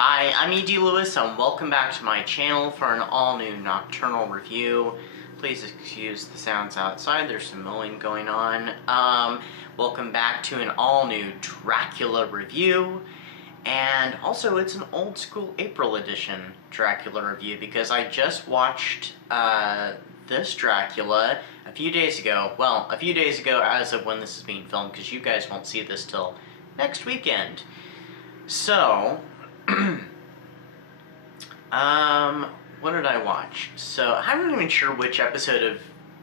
Hi, I'm E.D. Lewis, and welcome back to my channel for an all-new nocturnal review. Please excuse the sounds outside, there's some mowing going on. Welcome back to an all-new Dracula review, and also it's an old-school April edition Dracula review, because I just watched this Dracula a few days ago. Well, a few days ago as of when this is being filmed, because you guys won't see this till next weekend. So, what did I watch? So, I'm not even sure which episode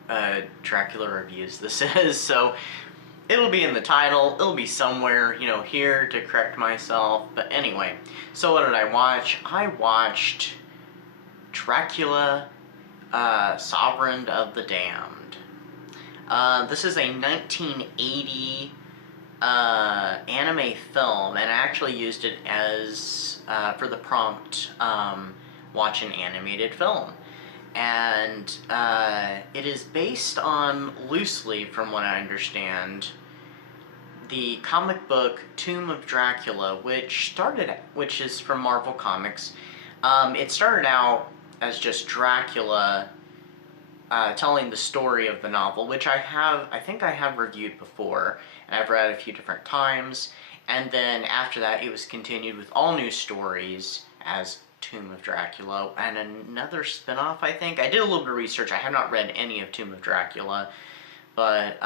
of Dracula Reviews this is, so it'll be in the title, it'll be somewhere, you know, here to correct myself, but anyway. So what did I watch? I watched Dracula, Sovereign of the Damned. This is a 1980 anime film, and I actually used it as for the prompt, watch an animated film. And it is based on, loosely from what I understand, the comic book Tomb of Dracula, which is from Marvel Comics. It started out as just Dracula telling the story of the novel, which I think I have reviewed before, and I've read a few different times, and then after that it was continued with all new stories as Tomb of Dracula, and another spin-off, I think. I did a little bit of research. I have not read any of Tomb of Dracula, but,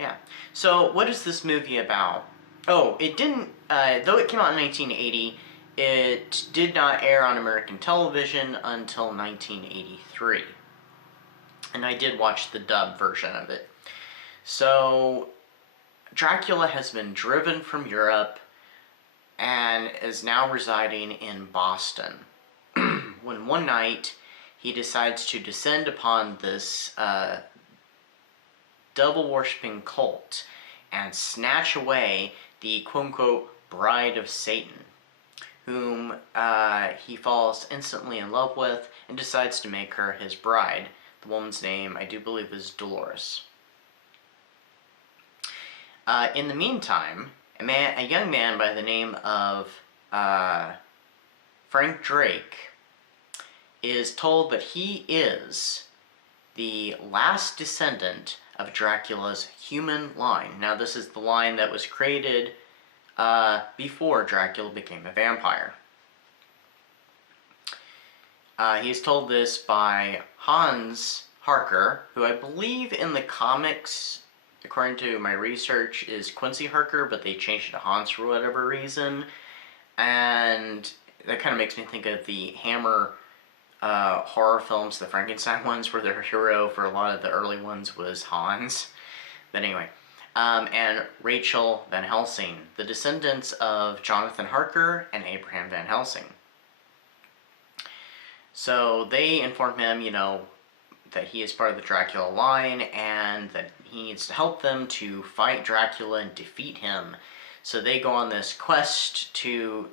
yeah. So, what is this movie about? Oh, it didn't, though it came out in 1980, it did not air on American television until 1983. And I did watch the dub version of it. So, Dracula has been driven from Europe and is now residing in Boston. When one night, he decides to descend upon this devil-worshipping cult and snatch away the quote-unquote bride of Satan, whom he falls instantly in love with and decides to make her his bride. The woman's name, I do believe, is Dolores. In the meantime, a young man by the name of Frank Drake is told that he is the last descendant of Dracula's human line. Now, this is the line that was created before Dracula became a vampire. He is told this by Hans Harker, who I believe in the comics, according to my research, is Quincy Harker, but they changed it to Hans for whatever reason. And that kind of makes me think of the Hammer horror films, the Frankenstein ones, where their hero for a lot of the early ones was Hans. But anyway, and Rachel Van Helsing, the descendants of Jonathan Harker and Abraham Van Helsing. So they inform him, you know, that he is part of the Dracula line and that he needs to help them to fight Dracula and defeat him. So they go on this quest to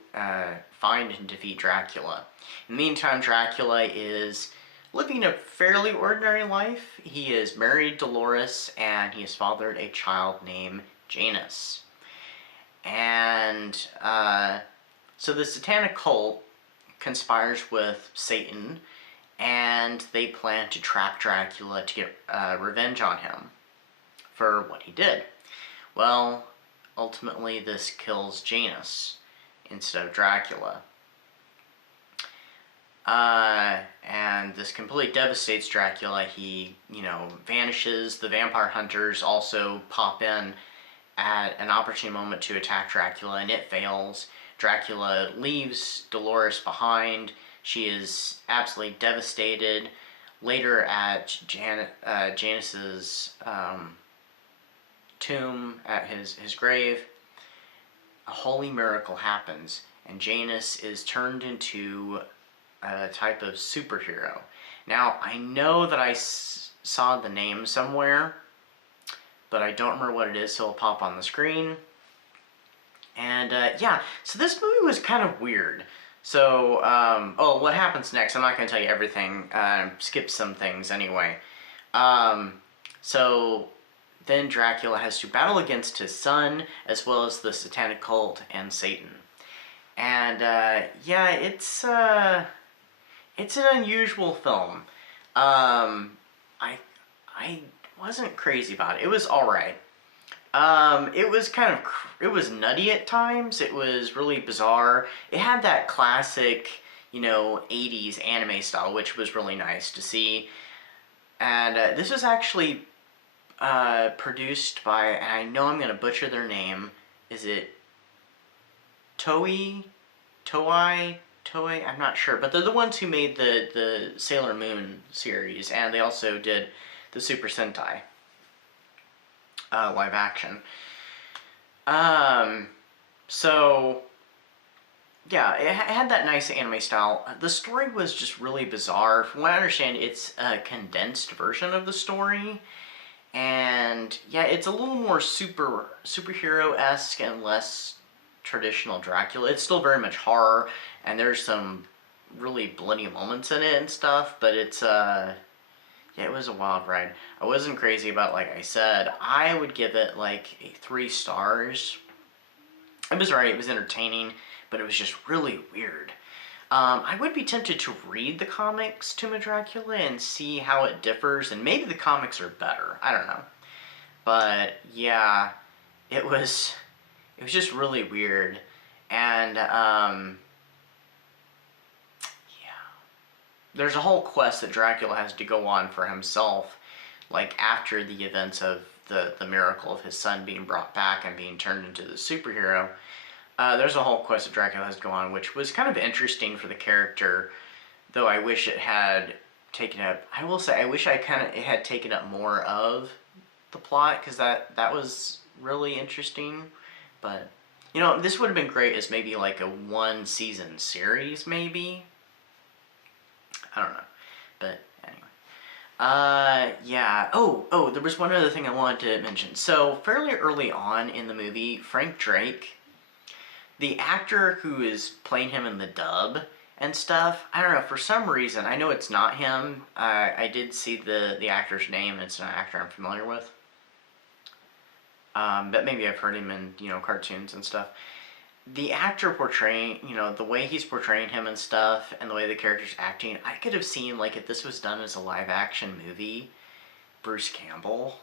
find and defeat Dracula. In the meantime, Dracula is living a fairly ordinary life. He is married to Dolores, and he has fathered a child named Janus. And so the satanic cult conspires with Satan, and they plan to trap Dracula to get revenge on him for what he did. Well, ultimately this kills Janus instead of Dracula. And this completely devastates Dracula. He, you know, vanishes. The vampire hunters also pop in at an opportune moment to attack Dracula, and it fails. Dracula leaves Dolores behind. She is absolutely devastated. Later at Janus's tomb, at his grave, a holy miracle happens, and Janus is turned into a type of superhero. Now, I know that I saw the name somewhere, but I don't remember what it is, so it'll pop on the screen. And, yeah, so this movie was kind of weird. So, oh, what happens next? I'm not going to tell you everything. Skip some things anyway. So, then Dracula has to battle against his son, as well as the satanic cult and Satan. And yeah, it's an unusual film. I wasn't crazy about it. It was all right. It was kind of it was nutty at times. It was really bizarre. It had that classic, 80s anime style, which was really nice to see. And this was actually produced by, and I know I'm gonna butcher their name. Is it Toei? Toei? Toei? I'm not sure, but they're the ones who made the Sailor Moon series, and they also did the Super Sentai live action. So yeah, it had that nice anime style. The story was just really bizarre. From what I understand, it's a condensed version of the story, and yeah, it's a little more superhero-esque and less traditional Dracula. It's still very much horror, and there's some really bloody moments in it and stuff, but it's yeah, it was a wild ride. I wasn't crazy about, like I said. I would give it like a 3 stars. It was alright, it was entertaining, but it was just really weird. I would be tempted to read the comics to Dracula and see how it differs, and maybe the comics are better. I don't know. But yeah, it was just really weird. And yeah, there's a whole quest that Dracula has to go on for himself, like after the events of the miracle of his son being brought back and being turned into the superhero. There's a whole quest that Dracula has to go on, which was kind of interesting for the character, though I wish it had taken up. I will say, I wish it had taken up more of the plot, because that was really interesting. But this would have been great as maybe like a 1-season series, maybe. I don't know, but anyway. Yeah. Oh, there was one other thing I wanted to mention. So fairly early on in the movie, Frank Drake, the actor who is playing him in the dub and stuff, I don't know, for some reason, I know it's not him. I did see the actor's name, and it's an actor I'm familiar with. But maybe I've heard him in, cartoons and stuff. The actor portraying, the way he's portraying him and stuff, and the way the character's acting, I could have seen, like, if this was done as a live-action movie, Bruce Campbell,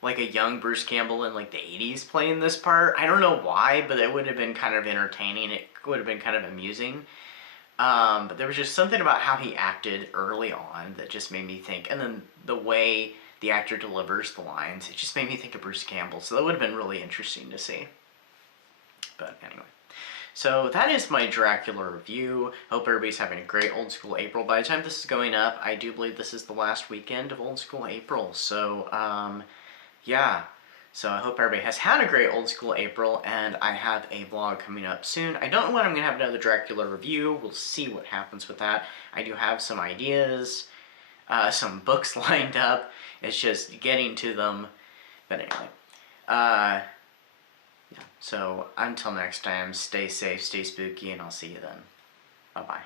like a young Bruce Campbell in, like, the 80s playing this part. I don't know why, but it would have been kind of entertaining. It would have been kind of amusing. But there was just something about how he acted early on that just made me think, and then the way the actor delivers the lines, it just made me think of Bruce Campbell, so that would have been really interesting to see. But anyway, so that is my Dracula review. Hope everybody's having a great Old School April. By the time this is going up, I do believe this is the last weekend of Old School April, so yeah. So I hope everybody has had a great Old School April, and I have a vlog coming up soon. I don't know when I'm going to have another Dracula review. We'll see what happens with that. I do have some ideas, some books lined up. It's just getting to them. But anyway, yeah. So until next time, stay safe, stay spooky, and I'll see you then. Bye-bye.